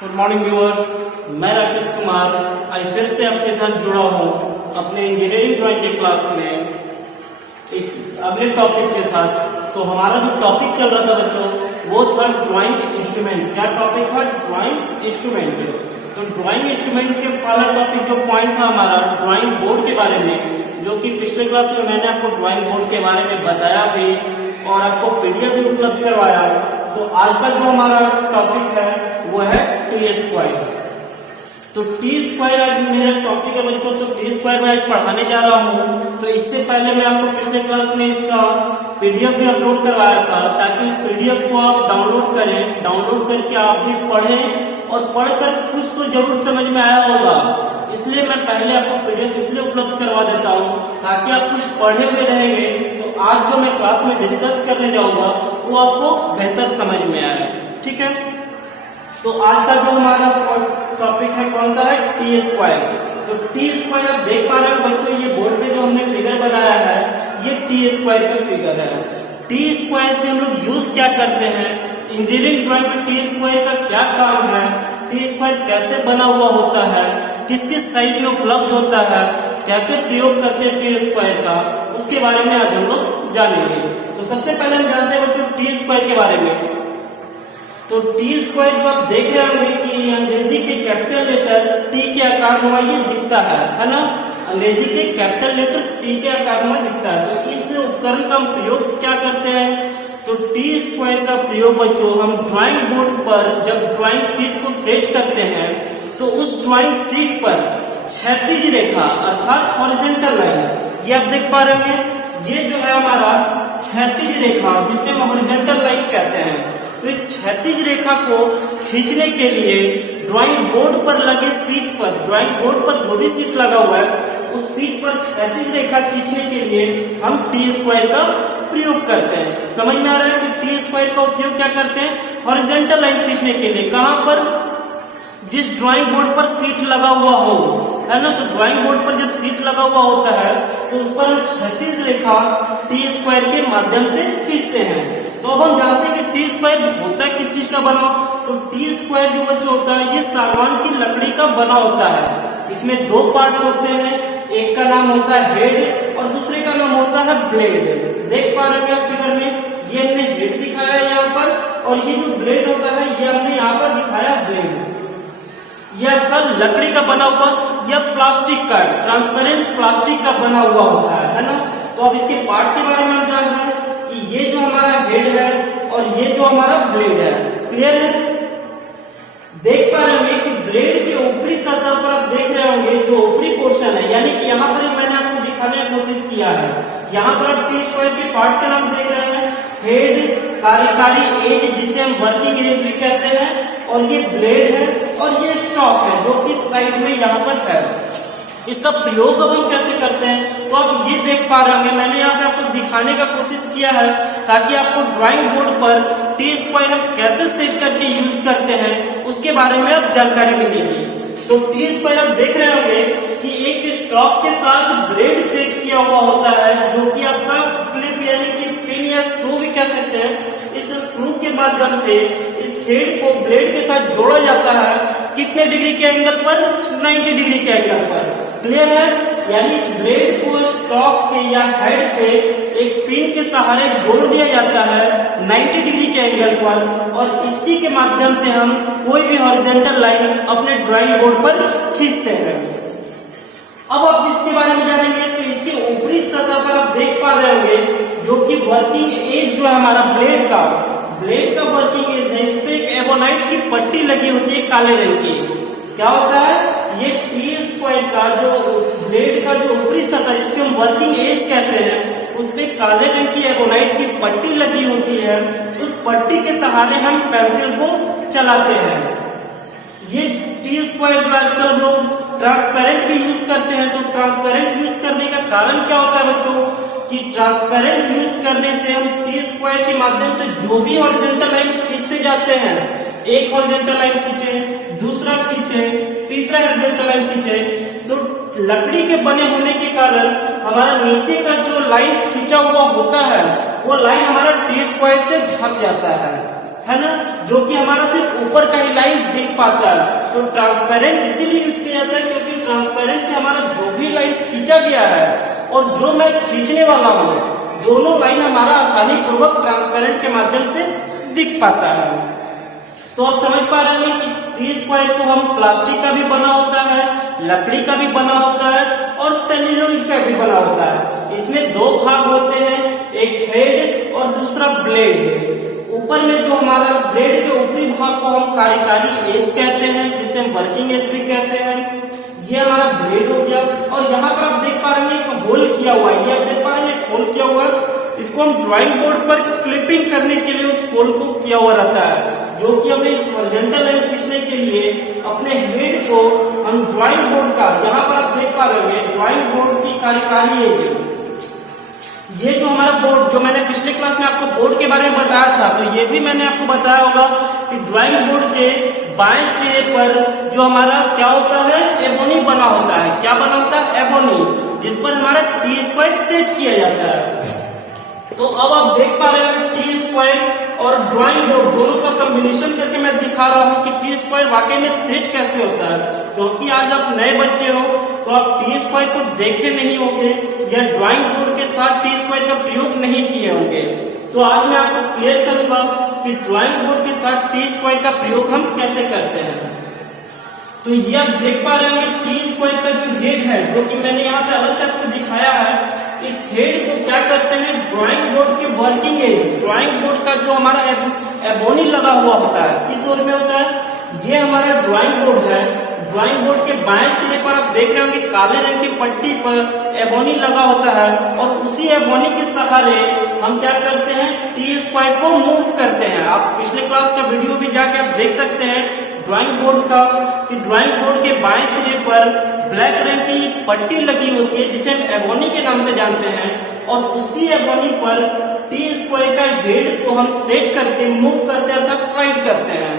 Good morning viewers, मैं राकेश कुमार आज फिर से आपके साथ जुड़ा हूँ अपने इंजीनियरिंग ड्राइंग के क्लास में एक अगले टॉपिक के साथ। तो हमारा जो टॉपिक चल रहा था बच्चों वो था ड्राइंग इंस्ट्रूमेंट। क्या टॉपिक था? Drawing instrument. तो ड्राइंग इंस्ट्रूमेंट के पहला टॉपिक जो पॉइंट था हमारा ड्राइंग बोर्ड के बारे में, जो कि पिछले क्लास में मैंने आपको ड्राइंग बोर्ड के बारे में बताया भी और आपको पीडीएफ भी उपलब्ध करवाया। तो आज का जो हमारा टॉपिक है वो है टी स्क्वायर। तो टी स्क्वायर आज मेरा टॉपिक है बच्चों। तो टी स्क्वायर में आज पढ़ाने जा रहा हूँ। तो इससे पहले मैं आपको पिछले क्लास में इसका पीडीएफ भी अपलोड करवाया था, ताकि उस पीडीएफ को आप डाउनलोड करें। डाउनलोड करके आप भी पढ़ें और पढ़कर कुछ तो जरूर समझ में आया होगा। इसलिए मैं पहले आपको पीडीएफ इसलिए उपलब्ध करवा देता हूँ ताकि आप कुछ पढ़े हुए रहेंगे। तो आज जो मैं क्लास में डिस्कस करने जाऊंगा वो आपको बेहतर समझ में आए। ठीक है, तो आज का जो हमारा टॉपिक है कौन सा है? T square. तो टी स्क्वायर आप देख पा रहे हो बच्चों, ये बोर्ड पे जो हमने फिगर बनाया है ये टी स्क्वायर का फिगर है। टी स्क्वायर से हम लोग यूज क्या करते हैं इंजीनियरिंग ड्राइंग में? टी स्क्वायर का क्या काम है, टी स्क्वायर कैसे बना हुआ होता है, किस किस साइज में उपलब्ध होता है, कैसे प्रयोग करते हैं टी स्क्वायर का, उसके बारे में आज हम लोग जानेंगे। तो सबसे पहले हम जानते हैं बच्चों टी स्क्वायर के बारे में। तो टी स्क्वायर जो आप देख रहे होंगे कि अंग्रेजी के कैपिटल लेटर टी के आकार में ये दिखता है ना? अंग्रेजी के कैपिटल लेटर टी के आकार में दिखता है। तो इस उपकरण का हम प्रयोग क्या करते हैं? तो टी स्क्वायर का प्रयोग बच्चों हम ड्राइंग बोर्ड पर जब ड्राइंग शीट को सेट करते हैं तो उस ड्राइंग शीट पर क्षैतिज रेखा अर्थात हॉरिजॉन्टल लाइन, ये आप देख पा रहे होंगे, ये जो है हमारा क्षैतिज रेखा जिसे हम हॉरिजॉन्टल लाइन कहते हैं। तो इस क्षैतिज रेखा को खींचने के लिए ड्राइंग बोर्ड पर लगे सीट पर, ड्राइंग बोर्ड पर जो भी सीट लगा हुआ है उस सीट पर क्षैतिज रेखा खींचने के लिए हम टी स्क्वायर का प्रयोग करते हैं। समझ में आ रहा है कि टी स्क्वायर का उपयोग क्या करते हैं? हॉरिजॉन्टल लाइन खींचने के लिए। कहां पर? जिस ड्राइंग बोर्ड पर सीट लगा हुआ हो, है ना? तो ड्राइंग बोर्ड पर जब सीट लगा हुआ होता है तो उस पर हम क्षैतिज रेखा टी स्क्वायर के माध्यम से खींचते हैं। तो अब हम जानते हैं कि टी स्क्वायर होता है किस चीज का बना? तो टी स्क्वायर जो बच्चों होता है ये सागवान की लकड़ी का बना होता है। इसमें दो पार्ट्स होते हैं, एक का नाम होता है हेड और दूसरे का नाम होता है ब्लेड। देख पा रहे हैं आप फिगर में, ये हमने हेड दिखाया है यहाँ पर और ये जो ब्लेड होता है ये हमने यहाँ पर दिखाया ब्लेड। ये आपका लकड़ी का बना हुआ या प्लास्टिक का, ट्रांसपेरेंट प्लास्टिक का बना हुआ होता है ना? तो अब इसके पार्ट्स के बारे में हम जान रहे हैं कि ये जो हमारा हेड है और ये जो हमारा ब्लेड है। क्लियर है? देख पा रहे होंगे कि ब्लेड के ऊपरी सतह पर आप देख रहे होंगे जो ऊपरी पोर्शन है, यानी कि यहाँ पर मैंने आपको दिखाने की कोशिश किया है। यहाँ पर आप टी स्क्वायर के पार्ट्स का नाम देख रहे हैं, हेड, कार्यकारी एज जिसे हम वर्किंग एज भी कहते हैं, और ये ब्लेड है और ये स्टॉक है जो कि साइड में यहाँ पर है। इसका प्रयोग अब हम कैसे करते हैं? तो आप ये देख पा रहे होंगे, मैंने यहाँ पे आपको दिखाने का कोशिश किया है ताकि आपको ड्राइंग बोर्ड पर टी स्क्वायर हम कैसे सेट करके यूज करते हैं उसके बारे में अब जानकारी मिलेगी। तो टी स्क्वायर आप देख रहे होंगे कि एक स्टॉक के साथ ब्लेड सेट किया हुआ होता है जो कि आपका क्लिप यानी कि पिन या स्क्रू भी कह सकते हैं। इस स्क्रू के माध्यम से इस हेड को ब्लेड के साथ जोड़ा जाता है। कितने डिग्री के एंगल पर? 90 डिग्री के एंगल पर। क्लियर है? यानी इस ब्लेड को स्टॉक पे या हेड पे एक पिन के सहारे जोड़ दिया जाता है 90 डिग्री के एंगल पर और इसी के माध्यम से हम कोई भी हॉरिजॉन्टल लाइन अपने ड्राइंग बोर्ड पर खींचते हैं। अब आप इसके बारे में जानेंगे तो इसके ऊपरी सतह पर आप देख पा रहे होंगे जो कि वर्किंग एज जो है हमारा ब्लेड का वर्किंग एज है। इस पे एक एबोनाइट की पट्टी लगी होती है काले रंग की। क्या होता है? ये टी स्क्वायर का जो ब्लेड का जो ऊपरी सतह जिसको हम वर्किंग एज कहते हैं उस पे काले रंग की एबोनाइट की पट्टी लगी होती है। उस पट्टी के सहारे हम पेंसिल को चलाते हैं। ये टी स्क्वायर जो आजकल लोग ट्रांसपेरेंट भी यूज करते हैं। तो ट्रांसपेरेंट यूज करने का कारण क्या होता है बच्चों? कि ट्रांसपेरेंट यूज करने से हम टी स्क्वायर के माध्यम से जो भी हॉरिजॉन्टल लाइन खींचते जाते हैं, एक हॉरिजॉन्टल लाइन खींचे, दूसरा खींचे, तीसरा हॉरिजॉन्टल लाइन खींचे, तो लकड़ी के बने होने के कारण हमारा नीचे का जो लाइन खींचा हुआ होता है वो लाइन हमारा टी स्क्वायर से भाग जाता है। है ना, जो कि हमारा सिर्फ ऊपर का ही लाइन दिख पाता है। तो ट्रांसपेरेंट इसीलिए यूज किया जाता है क्योंकि ट्रांसपेरेंट से हमारा जो भी लाइन खींचा गया है और जो मैं खींचने वाला हूँ, दोनों लाइन हमारा आसानी पूर्वक ट्रांसपेरेंट के माध्यम से दिख पाता है। तो आप समझ पा रहे हैं कि टी स्क्वायर को हम प्लास्टिक का भी बना होता है, लकड़ी का भी बना होता है और सेल्यूलोइड का भी बना होता है। इसमें दो भाग होते हैं, एक हेड और दूसरा ब्लेड। ऊपर में जो हमारा ब्लेड के ऊपरी भाग को हम कार्यकारी एज कहते हैं, जिसे हम वर्किंग एज भी कहते हैं। ये हमारा ब्लेड हो गया और यहाँ पर आप देख पा रहे हैं एक होल किया हुआ है, ये आप देख पा रहे हैं होल किया हुआ है। इसको हम ड्राइंग बोर्ड पर क्लिपिंग करने के लिए उस होल को किया हुआ रहता है, जो कि हमें हॉरिजॉन्टल लाइन खींचने के लिए अपने हेड को हम ड्राइंग बोर्ड का, यहाँ पर आप देख पा रहे हैं ड्राइंग बोर्ड की कार्यकारी एज, ये जो हमारा बोर्ड, जो मैंने पिछले क्लास में आपको बोर्ड के बारे में बताया था, तो ये भी मैंने आपको बताया होगा कि ड्राइंग बोर्ड के बाएं सिरे पर जो हमारा क्या होता है, एबोनी बना होता है। क्या बना होता है? एबोनी, जिस पर हमारा टी स्क्वायर सेट किया जाता है। तो अब आप देख पा रहे हैं टी स्क्वायर और ड्राइंग बोर्ड दोनों का कॉम्बिनेशन करके मैं दिखा रहा हूँ कि टी स्क्वायर वाकई में सेट कैसे होता है। क्योंकि आज आप नए बच्चे हो तो आप टी स्क्वायर को देखे नहीं होंगे या ड्राइंग बोर्ड के साथ टी स्क्वायर का प्रयोग नहीं किए होंगे। तो आज मैं आपको क्लियर करूंगा कि ड्राइंग बोर्ड के साथ टी स्क्वायर का प्रयोग हम कैसे करते हैं। तो ये आप देख पा रहे हैं टी स्क्वायर का जो हेड है, जो कि मैंने यहाँ पे अलग से आपको दिखाया है, इस हेड को क्या करते हैं, ड्राइंग बोर्ड के वर्किंग एज, ड्राइंग बोर्ड का जो हमारा एबोनी लगा हुआ होता है, किस ओर में होता है, ये हमारा ड्राइंग बोर्ड है। ड्राइंग बोर्ड के बाएं सिरे पर आप देख रहे होंगे काले रंग की पट्टी पर एबोनी लगा होता है और उसी एबोनी के सहारे हम क्या करते हैं, टी स्क्वायर को मूव करते हैं। आप पिछले क्लास का वीडियो भी जाके आप देख सकते हैं ड्राइंग बोर्ड का, कि ड्राइंग बोर्ड के बाएं सिरे पर ब्लैक रंग की पट्टी लगी होती है जिसे हम एबोनी के नाम से जानते हैं, और उसी एबोनी पर टी स्क्वायर का हेड को हम सेट करके मूव करते हैं, स्लाइड करते हैं,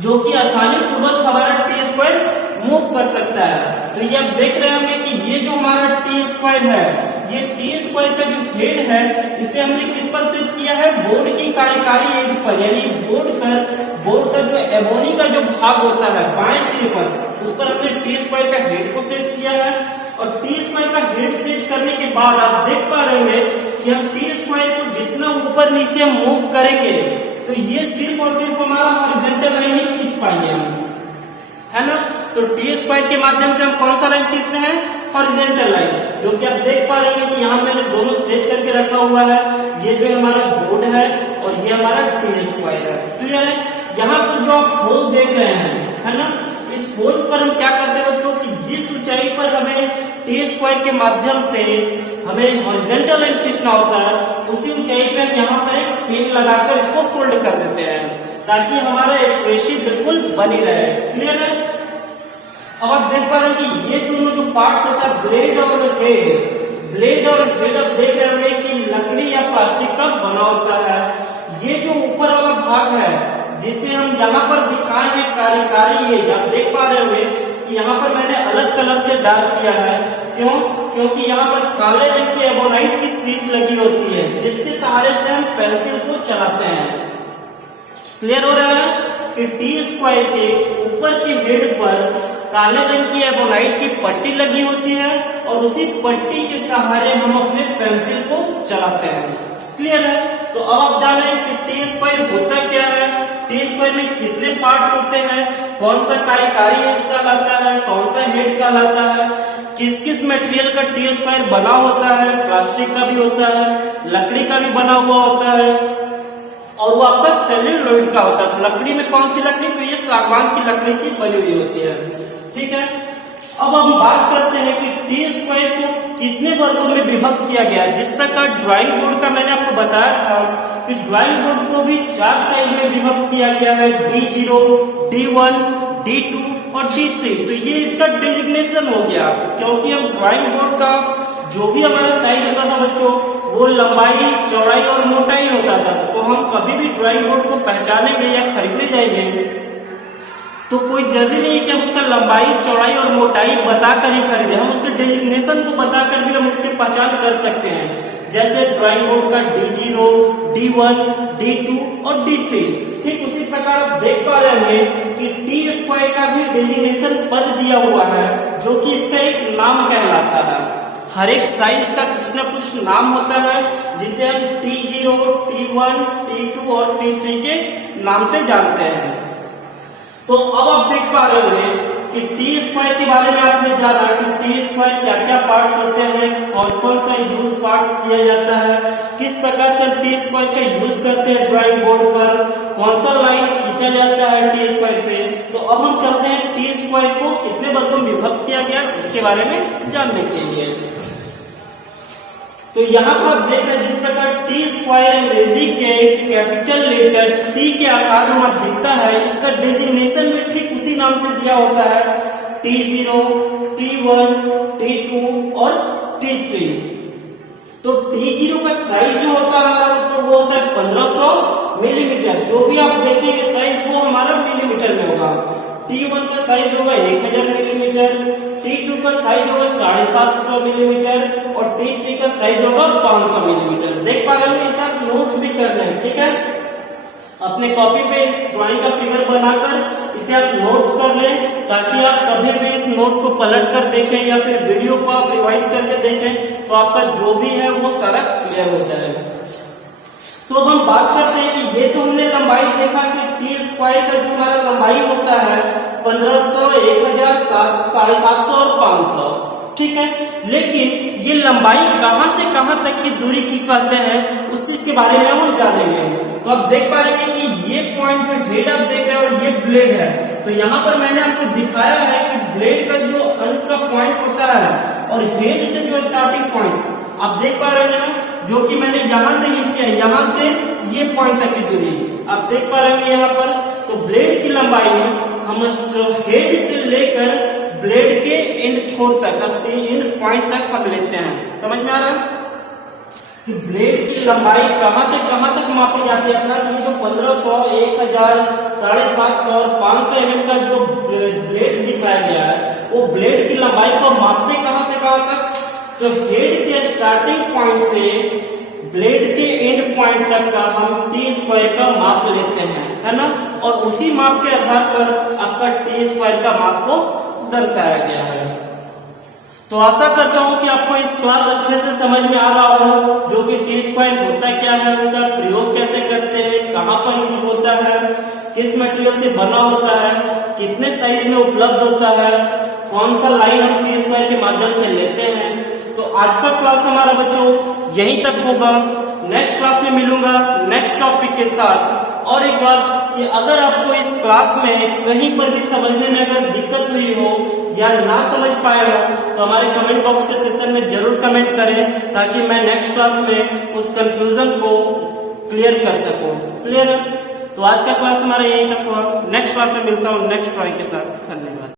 जो कि आसानी पूर्वक हमारा टी स्क्वायर मूव कर सकता है। तो ये आप देख रहे होंगे कि ये जो हमारा टी स्क्वायर है, ये टी स्क्वायर का जो हेड है, इसे हमने किस पर सेट किया है, बोर्ड की कार्यकारी एज पर, यानी बोर्ड का जो एबोनी का जो भाग होता है बाएं सिरे पर, उस पर हमने टी स्क्वायर का हेड को सेट किया है। और टी स्क्वायर का हेड सेट करने के बाद आप देख पा रहे होंगे कि हम टी स्क्वायर को जितना ऊपर नीचे मूव करेंगे तो ये सिर्फ और सिर्फ हमारा हॉरिजॉन्टल लाइन ही खींच पाएंगे हम, है ना। तो टी स्क्वायर के माध्यम से हम कौन सा लाइन खींचते हैं, हॉरिजॉन्टल लाइन, जो कि आप देख पा रहे हैं कि यहाँ मैंने दोनों सेट करके रखा हुआ है। ये जो हमारा बोर्ड है और ये हमारा टी स्क्वायर है, क्लियर है। यहाँ पर जो आप होल देख रहे हैं, है ना, इस होल पर हम क्या करते हैं बच्चों की, जिस ऊंचाई पर हमें टी स्क्वायर के माध्यम से हमें हॉरिजॉन्टल लाइन खींचना होता है, उसी ऊंचाई पे हम यहाँ पर एक पेन लगाकर इसको फोल्ड कर देते हैं ताकि हमारा एक्यूरेसी बिल्कुल बनी रहे, क्लियर है। अब आप देख पा रहे हैं कि ये दोनों जो पार्ट्स होता है, ब्लेड और हेड आप देख रहे होंगे कि लकड़ी या प्लास्टिक का बना होता है। ये जो ऊपर वाला भाग है जिसे हम यहाँ पर दिखाए हैं कार्यकारी एज, आप देख पा रहे होंगे कि यहाँ पर मैंने अलग कलर से डार्क किया है। क्यों? क्योंकि यहाँ पर काले रंग की एबोनाइट की शीट लगी होती है जिसके सहारे से हम पेंसिल को चलाते हैं। क्लियर हो रहा है कि टी स्क्वायर के ऊपर के हेड पर काले रंग की एबोनाइट की पट्टी लगी होती है और उसी पट्टी के सहारे हम अपने पेंसिल को चलाते हैं, क्लियर है। तो अब आप जाने कि टी स्क्वायर होता क्या है, टी स्क्वायर में कितने पार्ट्स होते हैं, कौन सा कार्यकारी एज कहलाता है, कौन सा हेड कहलाता है, किस किस मटेरियल का टी स्क्वायर बना होता है, प्लास्टिक का भी होता है, लकड़ी का भी बना हुआ होता है और वो आपका सेल्यूलोइड का होता है। तो लकड़ी में कौन सी लकड़ी, तो ये सागवान की लकड़ी की बनी हुई होती है, ठीक है। अब हम बात करते हैं कि टी स्क्वायर को कितने वर्गों में विभक्त किया गया। जिस प्रकार ड्राइंग बोर्ड का मैंने आपको बताया था कि ड्राइंग बोर्ड को भी 4 साइज में विभक्त किया गया है, D0, D1, D2 और D3। तो ये इसका डिजिग्नेशन हो गया, क्योंकि हम ड्राइंग बोर्ड का जो भी हमारा साइज होता था बच्चों, वो लंबाई, चौड़ाई और मोटाई होता था। तो हम कभी भी ड्राइंग बोर्ड को पहचानेंगे या खरीदने जाएंगे तो कोई जरूरी नहीं है कि हम उसका लंबाई, चौड़ाई और मोटाई बताकर ही खरीदे, हम उसके डेजिग्नेशन को बताकर भी हम उसकी पहचान कर सकते हैं। जैसे ड्राइंग बोर्ड का D0, D1, D2 और D3। ठीक उसी प्रकार आप देख पा रहे हैं कि टी स्क्वायर का भी डेजिग्नेशन पद दिया हुआ है, जो कि इसका एक नाम कहलाता है। हर एक साइज का कुछ ना कुछ नाम होता है, जिसे हम T0, T1, T2 और T3 के नाम से जानते हैं। तो अब आप देख पा रहे हैं कि टी स्क्वायर के बारे में आपने जाना कि टी स्क्वायर क्या क्या पार्ट्स होते हैं, कौन कौन सा यूज पार्ट्स किया जाता है, किस प्रकार से टी स्क्वायर का यूज करते हैं ड्राइंग बोर्ड पर, कौन सा लाइन खींचा जाता है टी स्क्वायर से। तो अब हम चलते हैं टी स्क्वायर को कितने वर्गों में विभक्त किया गया उसके बारे में जानने के लिए। तो यहाँ पर देख रहे जिस प्रकार टी स्क्वायर अंग्रेजी के कैपिटल लेटर टी के आकार में दिखता है, इसका डेजिग्नेशन भी ठीक उसी नाम से दिया होता है, T0, T1, T2 और T3। तो T0 का साइज जो होता है हमारा बच्चों वो होता है 1500 मिलीमीटर। जो भी आप देखेंगे साइज वो हमारा मिलीमीटर में होगा। T1 का साइज होगा 1000 मिलीमीटर, T2 का साइज होगा 750 मिलीमीटर और T3 का साइज होगा 500 मिलीमीटर। देख पा रहे हैं, इसे आप नोट्स भी कर रहे हैं, ठीक है। अपने कॉपी पे इस ड्राइंग का फिगर बनाकर इसे आप नोट कर लें, ताकि आप कभी भी इस नोट को पलट कर देखें या फिर वीडियो को आप रिवाइज करके देखें तो आपका जो भी है वो सारा क्लियर हो जाए। तो अब हम बात करते हैं कि ये तो हमने लंबाई देखा कि टी स्क्वायर का जो हमारा लंबाई होता है 1500, 1000, 750 और 500, ठीक है। लेकिन ये लंबाई कहां से कहां तक की दूरी की कहते हैं उस चीज के बारे में हम जानेंगे। तो आप देख पा रहे हैं कि ये पॉइंट जो हेड आप देख रहे हैं और ये ब्लेड है। तो यहाँ पर मैंने आपको दिखाया है कि ब्लेड का जो अंत का पॉइंट होता है और हेड से जो स्टार्टिंग पॉइंट आप देख पा रहे हैं, जो कि मैंने यहाँ से हिट किया, यहाँ से ये पॉइंट तक की दूरी आप देख पा रहे हैं यहाँ पर। तो ब्लेड की लंबाई हम हेड से लेकर ब्लेड के एंड छोर तक, एंड पॉइंट तक हम लेते हैं। समझ में आ रहा है कि ब्लेड की लंबाई कहां से कहां तक मापी जाती है। अपना जो 1500, 1000, 750 और 500 mm का जो ब्लेड दिखाया गया है वो ब्लेड की लंबाई को मापते कहां से कहां तक, तो हेड के स्टार्टिंग पॉइंट से ब्लेड के एंड पॉइंट तक का हम टी स्क्वायर का माप लेते हैं, है ना। और उसी माप के आधार पर आपका टी स्क्वायर का माप को दर्शाया गया है। तो आशा करता हूं कि आपको इस क्लास अच्छे से समझ में आ रहा हो, जो कि टी स्क्वायर होता क्या है, उसका प्रयोग कैसे करते हैं, कहां पर यूज होता है, किस मटेरियल से बना होता है, कितने साइज में उपलब्ध होता है, कौन सा लाइन हम टी स्क्वायर के माध्यम से लेते हैं। तो आज का क्लास हमारा बच्चों यहीं तक होगा। नेक्स्ट क्लास में मिलूंगा नेक्स्ट टॉपिक के साथ। और एक बात कि अगर आपको इस क्लास में कहीं पर भी समझने में अगर दिक्कत हुई हो या ना समझ पाए हो तो हमारे कमेंट बॉक्स के सेक्शन में जरूर कमेंट करें, ताकि मैं नेक्स्ट क्लास में उस कंफ्यूजन को क्लियर कर सकूं। क्लियर है? तो आज का क्लास हमारा यहीं तक हुआ। नेक्स्ट क्लास में मिलता हूँ नेक्स्ट ड्राइंग के साथ। धन्यवाद।